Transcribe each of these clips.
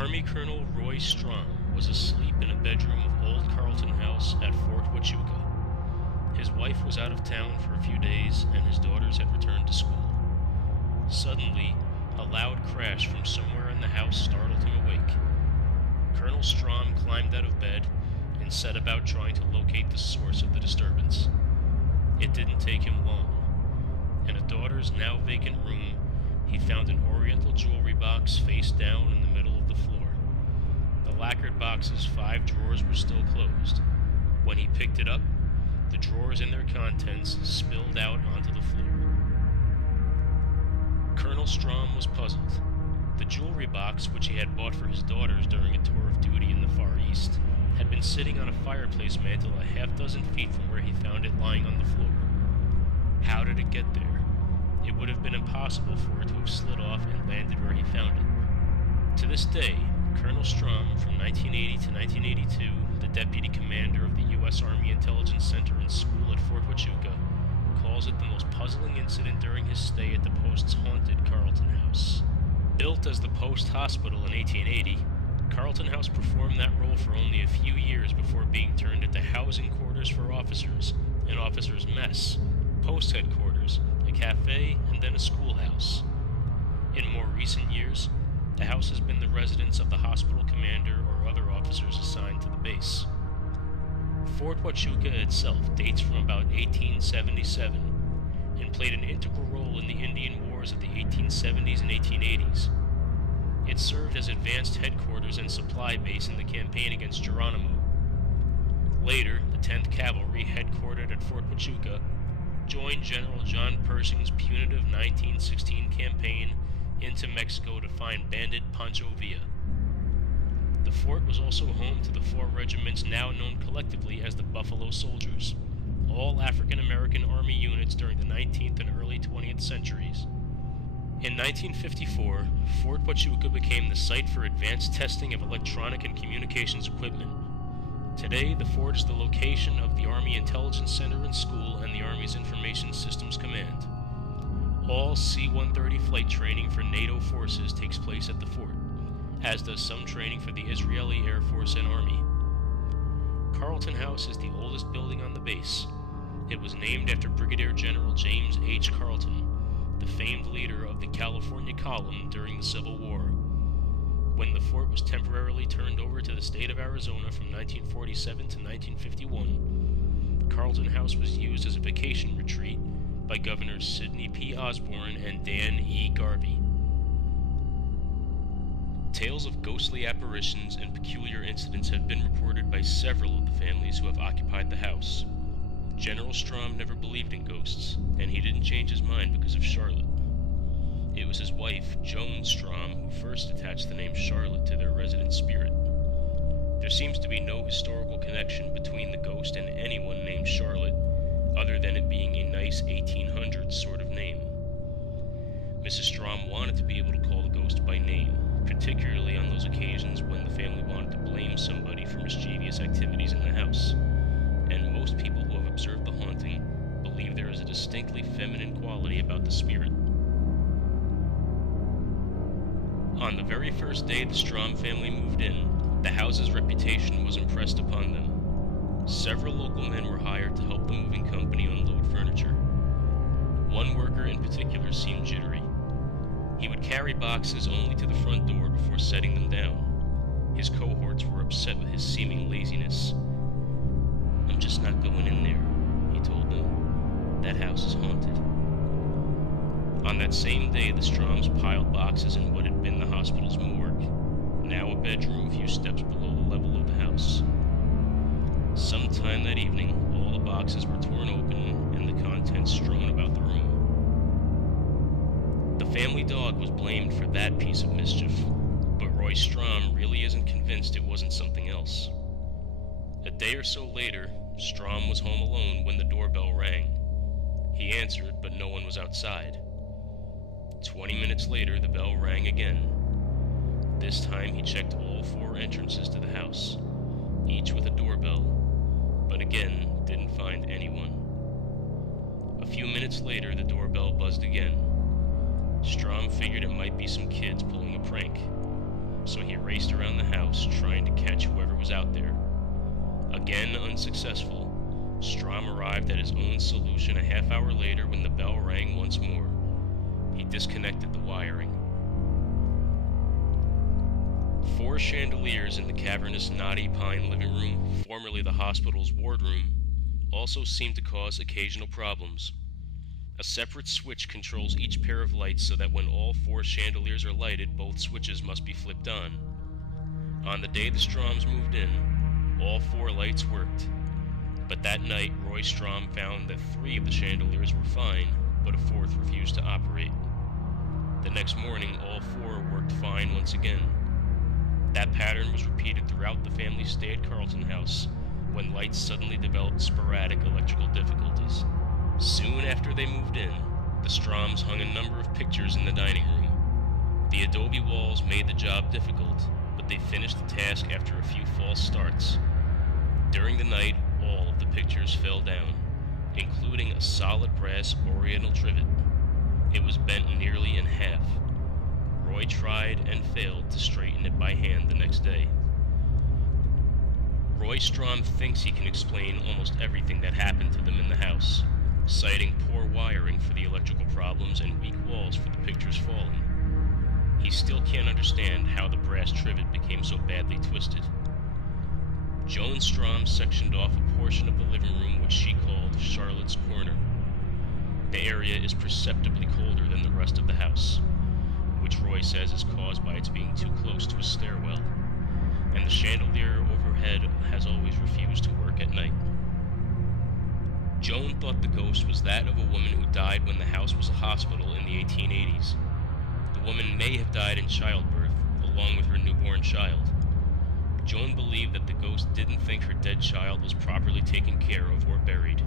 Army Colonel Roy Strom was asleep in a bedroom of Old Carleton House at Fort Huachuca. His wife was out of town for a few days, and his daughters had returned to school. Suddenly, a loud crash from somewhere in the house startled him awake. Colonel Strom climbed out of bed and set about trying to locate the source of the disturbance. It didn't take him long. In a daughter's now vacant room, he found an oriental jewelry box face down in the middle of the floor. The lacquered box's 5 drawers were still closed. When he picked it up, the drawers and their contents spilled out onto the floor. Colonel Strom was puzzled. The jewelry box, which he had bought for his daughters during a tour of duty in the Far East, had been sitting on a fireplace mantel a half-dozen feet from where he found it lying on the floor. How did it get there? It would have been impossible for it to have slid off and landed where he found it. To this day, Colonel Strom, from 1980 to 1982, the deputy commander of the U.S. Army Intelligence Center and School at Fort Huachuca, calls it the most puzzling incident during his stay at the post's haunted Carleton House. Built as the post hospital in 1880, Carleton House performed that role for only a few years before being turned into housing quarters for officers, an officers' mess, post headquarters, a cafe, and then a schoolhouse. In more recent years, the house has been the residence of the hospital commander or other officers assigned to the base. Fort Huachuca itself dates from about 1877 and played an integral role in the Indian Wars of the 1870s and 1880s. It served as advanced headquarters and supply base in the campaign against Geronimo. Later, the 10th Cavalry, headquartered at Fort Huachuca, joined General John Pershing's punitive 1916 campaign into Mexico to find bandit Pancho Villa. The fort was also home to the 4 regiments now known collectively as the Buffalo Soldiers, all African-American Army units during the 19th and early 20th centuries. In 1954, Fort Huachuca became the site for advanced testing of electronic and communications equipment. Today, the fort is the location of the Army Intelligence Center and School and the Army's Information Systems Command. All C-130 flight training for NATO forces takes place at the fort, as does some training for the Israeli Air Force and Army. Carleton House is the oldest building on the base. It was named after Brigadier General James H. Carleton, the famed leader of the California Column during the Civil War. When the fort was temporarily turned over to the state of Arizona from 1947 to 1951, Carleton House was used as a vacation retreat by Governors Sidney P. Osborne and Dan E. Garvey. Tales of ghostly apparitions and peculiar incidents have been reported by several of the families who have occupied the house. General Strom never believed in ghosts, and he didn't change his mind because of Charlotte. It was his wife, Joan Strom, who first attached the name Charlotte to their resident spirit. There seems to be no historical connection between the ghost and anyone named Charlotte, other than it being a nice 1800s sort of name. Mrs. Strom wanted to be able to call the ghost by name, particularly on those occasions when the family wanted to blame somebody for mischievous activities in the house. And most people who have observed the haunting believe there is a distinctly feminine quality about the spirit. On the very first day the Strom family moved in, the house's reputation was impressed upon them. Several local men were hired to help the moving company unload furniture. One worker in particular seemed jittery. He would carry boxes only to the front door before setting them down. His cohorts were upset with his seeming laziness. "I'm just not going in there," he told them. "That house is haunted." On that same day, the Stroms piled boxes in what had been the hospital's morgue, now a bedroom a few steps below the level of the house. Sometime that evening, all the boxes were torn open and the contents strewn about the room. The family dog was blamed for that piece of mischief, but Roy Strom really isn't convinced it wasn't something else. A day or so later, Strom was home alone when the doorbell rang. He answered, but no one was outside. 20 minutes later, the bell rang again. This time he checked all 4 entrances to the house, each with a doorbell, but again didn't find anyone. A few minutes later, the doorbell buzzed again. Strom figured it might be some kids pulling a prank. so he raced around the house trying to catch whoever was out there. Again unsuccessful, Strom arrived at his own solution a half hour later when the bell rang once more. He disconnected the wiring. 4 chandeliers in the cavernous knotty pine living room, formerly the hospital's wardroom, also seemed to cause occasional problems. A separate switch controls each pair of lights so that when all 4 chandeliers are lighted, both switches must be flipped on. On the day the Stroms moved in, all 4 lights worked. But that night, Roy Strom found that 3 of the chandeliers were fine, but a 4th refused to operate. The next morning, all 4 worked fine once again. That pattern was repeated throughout the family's stay at Carleton House, when lights suddenly developed sporadic electrical difficulties. Soon after they moved in, the Stroms hung a number of pictures in the dining room. The adobe walls made the job difficult, but they finished the task after a few false starts. During the night, all of the pictures fell down, including a solid brass oriental trivet. It was bent nearly in half. Roy tried and failed to straighten it by hand the next day. Roy Strom thinks he can explain almost everything that happened to them in the house, citing poor wiring for the electrical problems and weak walls for the pictures falling. He still can't understand how the brass trivet became so badly twisted. Joan Strom sectioned off a portion of the living room which she called Charlotte's Corner. The area is perceptibly colder than the rest of the house, which Roy says is caused by its being too close to a stairwell, and the chandelier overhead has always refused to work at night. Joan thought the ghost was that of a woman who died when the house was a hospital in the 1880s. The woman may have died in childbirth, along with her newborn child. Joan believed that the ghost didn't think her dead child was properly taken care of or buried.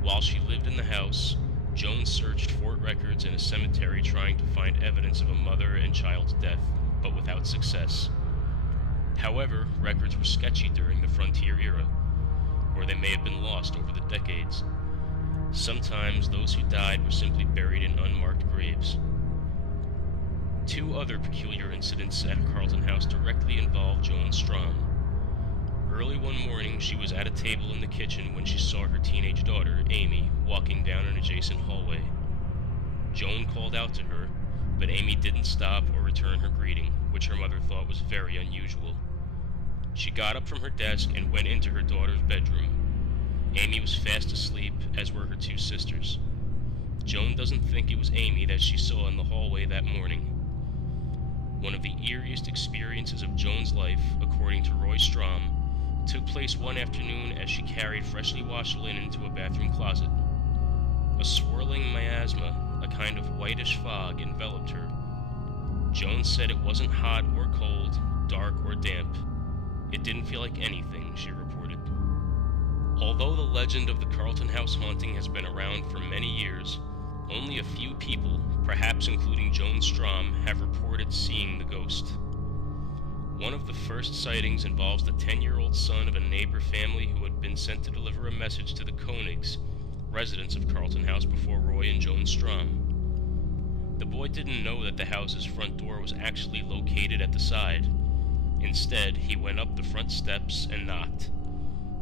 While she lived in the house, Joan searched fort records and a cemetery trying to find evidence of a mother and child's death, but without success. However, records were sketchy during the frontier era, or they may have been lost over the decades. Sometimes those who died were simply buried in unmarked graves. 2 other peculiar incidents at Carleton House directly involved Joan Strom. Early one morning, she was at a table in the kitchen when she saw her teenage daughter, Amy, walking down an adjacent hallway. Joan called out to her, but Amy didn't stop or return her greeting, which her mother thought was very unusual. She got up from her desk and went into her daughter's bedroom. Amy was fast asleep, as were her 2 sisters. Joan doesn't think it was Amy that she saw in the hallway that morning. One of the eeriest experiences of Joan's life, according to Roy Strom, took place one afternoon as she carried freshly washed linen to a bathroom closet. A swirling miasma, a kind of whitish fog, enveloped her. Joan said it wasn't hot or cold, dark or damp. It didn't feel like anything, she reported. Although the legend of the Carleton House haunting has been around for many years, only a few people, perhaps including Joan Strom, have reported seeing the ghost. One of the first sightings involves the 10-year-old son of a neighbor family who had been sent to deliver a message to the Koenigs, residents of Carleton House before Roy and Joan Strom. The boy didn't know that the house's front door was actually located at the side. Instead, he went up the front steps and knocked.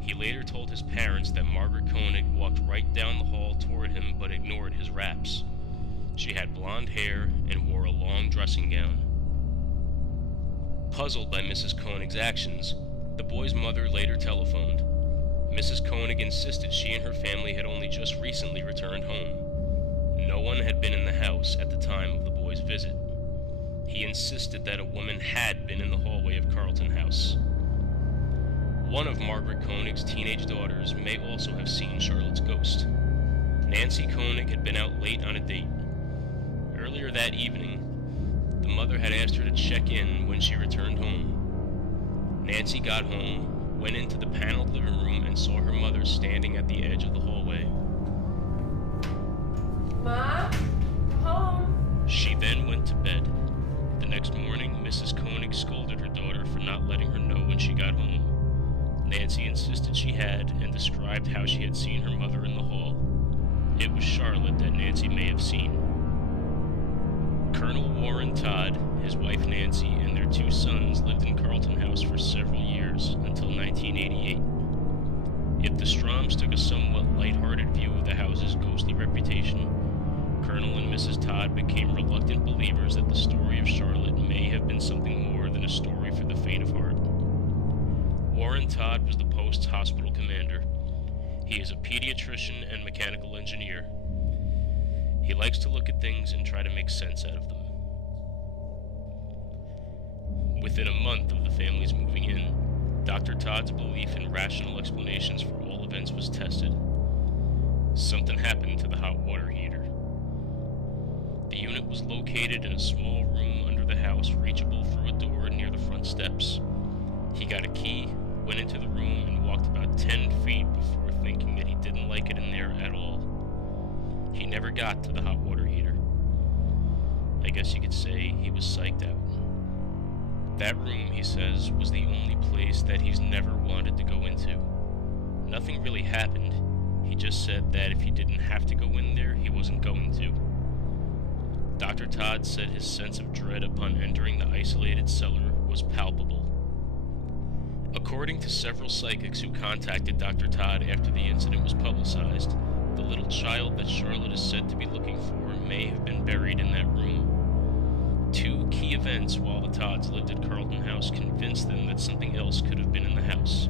He later told his parents that Margaret Koenig walked right down the hall toward him but ignored his raps. She had blonde hair and wore a long dressing gown. Puzzled by Mrs. Koenig's actions, the boy's mother later telephoned. Mrs. Koenig insisted she and her family had only just recently returned home. No one had been in the house at the time of the boy's visit. He insisted that a woman had been in the hallway of Carleton House. One of Margaret Koenig's teenage daughters may also have seen Charlotte's ghost. Nancy Koenig had been out late on a date. Earlier that evening, the mother had asked her to check in when she returned home. Nancy got home, went into the paneled living room, and saw her mother standing at the edge of the hallway. Mom? Home? She then went to bed. The next morning, Mrs. Koenig scolded her daughter for not letting her know when she got home. Nancy insisted she had and described how she had seen her mother in the hall. It was Charlotte that Nancy may have seen. Colonel Warren Todd, his wife Nancy, and their 2 sons lived in Carleton House for several years until 1988. If the Stroms took a somewhat lighthearted view of the house's ghostly reputation, Colonel and Mrs. Todd became reluctant believers that the story of Charlotte may have been something more than a story for the faint of heart. Warren Todd was the post's hospital commander. He is a pediatrician and mechanical engineer. He likes to look at things and try to make sense out of them. Within a month of the family's moving in, Dr. Todd's belief in rational explanations for all events was tested. Something happened to the hot water heater. The unit was located in a small room under the house, reachable through a door near the front steps. He got a key, went into the room, and walked about 10 feet before thinking that he didn't like it in there at all. He never got to the hot water heater. I guess you could say he was psyched out. That room, he says, was the only place that he's never wanted to go into. Nothing really happened. He just said that if he didn't have to go in there, he wasn't going to. Dr. Todd said his sense of dread upon entering the isolated cellar was palpable. According to several psychics who contacted Dr. Todd after the incident was publicized, the little child that Charlotte is said to be looking for may have been buried in that room. 2 key events while the Todds lived at Carleton House convinced them that something else could have been in the house.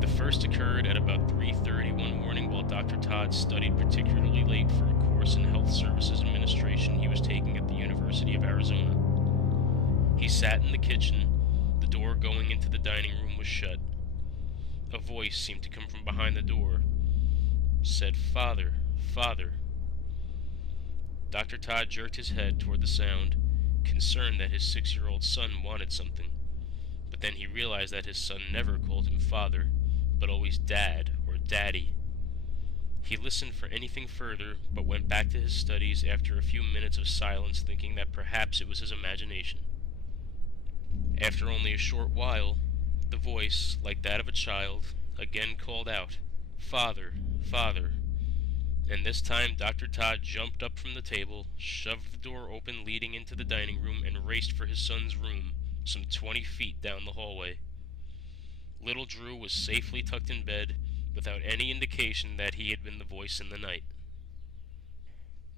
The first occurred at about 3:30 one morning while Dr. Todd studied particularly late for a course in Health Services Administration he was taking at the University of Arizona. He sat in the kitchen. The door going into the dining room was shut. A voice seemed to come from behind the door. Said, "Father, Father." Dr. Todd jerked his head toward the sound, concerned that his 6-year-old son wanted something. But then he realized that his son never called him father, but always Dad or Daddy. He listened for anything further, but went back to his studies after a few minutes of silence, thinking that perhaps it was his imagination. After only a short while, the voice, like that of a child, again called out, "Father, Father." And this time Dr. Todd jumped up from the table, shoved the door open leading into the dining room, and raced for his son's room, some 20 feet down the hallway. Little Drew was safely tucked in bed, without any indication that he had been the voice in the night.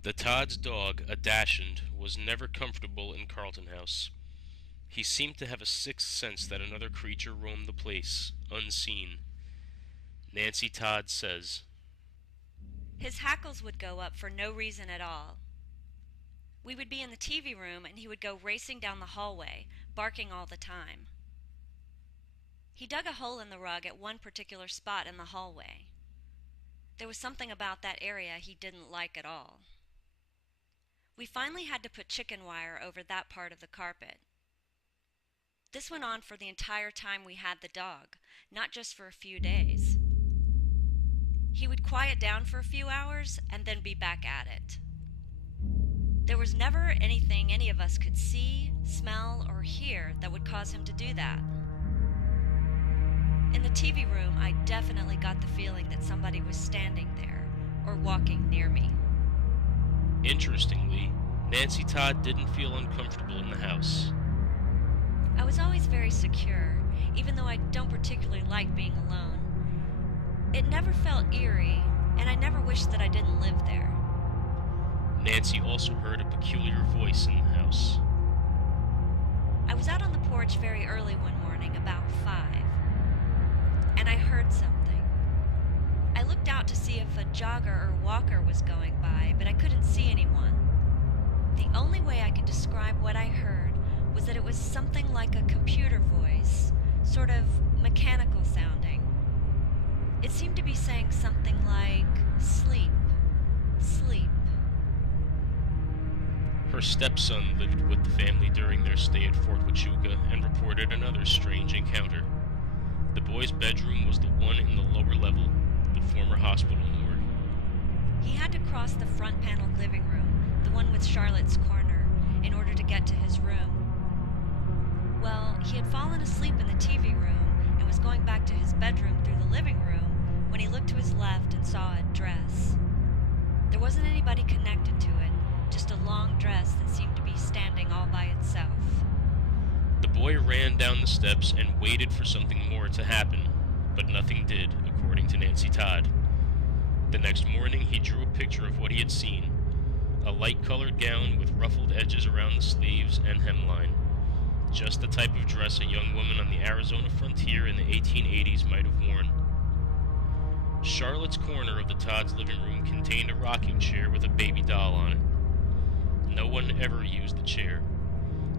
The Todd's dog, a Dachshund, was never comfortable in Carleton House. He seemed to have a sixth sense that another creature roamed the place, unseen. Nancy Todd says, "His hackles would go up for no reason at all. We would be in the TV room and he would go racing down the hallway, barking all the time. He dug a hole in the rug at one particular spot in the hallway. There was something about that area he didn't like at all. We finally had to put chicken wire over that part of the carpet. This went on for the entire time we had the dog, not just for a few days. He would quiet down for a few hours and then be back at it. There was never anything any of us could see, smell, or hear that would cause him to do that. In the TV room, I definitely got the feeling that somebody was standing there or walking near me." Interestingly, Nancy Todd didn't feel uncomfortable in the house. "I was always very secure, even though I don't particularly like being alone. It never felt eerie, and I never wished that I didn't live there." Nancy also heard a peculiar voice in the house. "I was out on the porch very early one morning, about 5, and I heard something. I looked out to see if a jogger or walker was going by, but I couldn't see anyone. The only way I could describe what I heard was that it was something like a computer voice, sort of mechanical sounding. It seemed to be saying something like, 'Sleep, sleep.'" Her stepson lived with the family during their stay at Fort Huachuca and reported another strange encounter. The boy's bedroom was the one in the lower level, the former hospital morgue. "He had to cross the front-paneled living room, the one with Charlotte's corner, in order to get to his room. Well, he had fallen asleep in the TV room and was going back to his bedroom through the living room when he looked to his left and saw a dress. There wasn't anybody connected to it, just a long dress that seemed to be standing all by itself. The boy ran down the steps and waited for something more to happen, but nothing did, according to Nancy Todd. The next morning, he drew a picture of what he had seen: a light-colored gown with ruffled edges around the sleeves and hemline, just the type of dress a young woman on the Arizona frontier in the 1880s might have worn. Charlotte's corner of the Todd's living room contained a rocking chair with a baby doll on it. No one ever used the chair.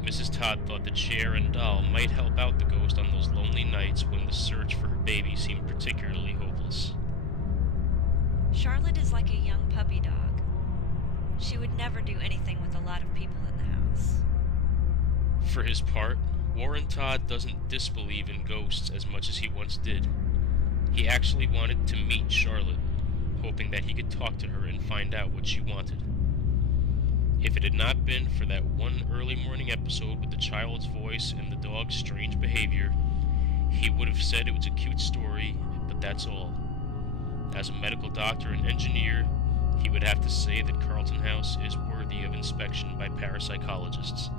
Mrs. Todd thought the chair and doll might help out the ghost on those lonely nights when the search for her baby seemed particularly hopeless. Charlotte is like a young puppy dog. She would never do anything with a lot of people in the house. For his part, Warren Todd doesn't disbelieve in ghosts as much as he once did. He actually wanted to meet Charlotte, hoping that he could talk to her and find out what she wanted. If it had not been for that one early morning episode with the child's voice and the dog's strange behavior, he would have said it was a cute story, but that's all. As a medical doctor and engineer, he would have to say that Carleton House is worthy of inspection by parapsychologists.